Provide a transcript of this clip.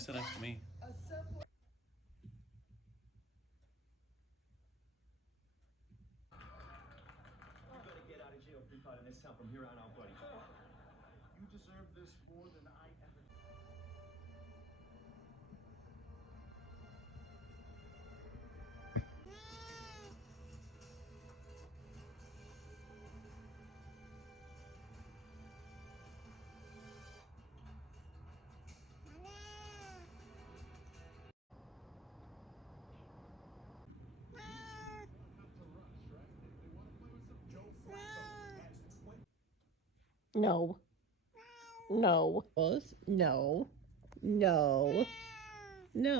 sit next to me. Get out of jail free card in this town from here on out, buddy. You deserve this more than I ever. No. No. No. No. No.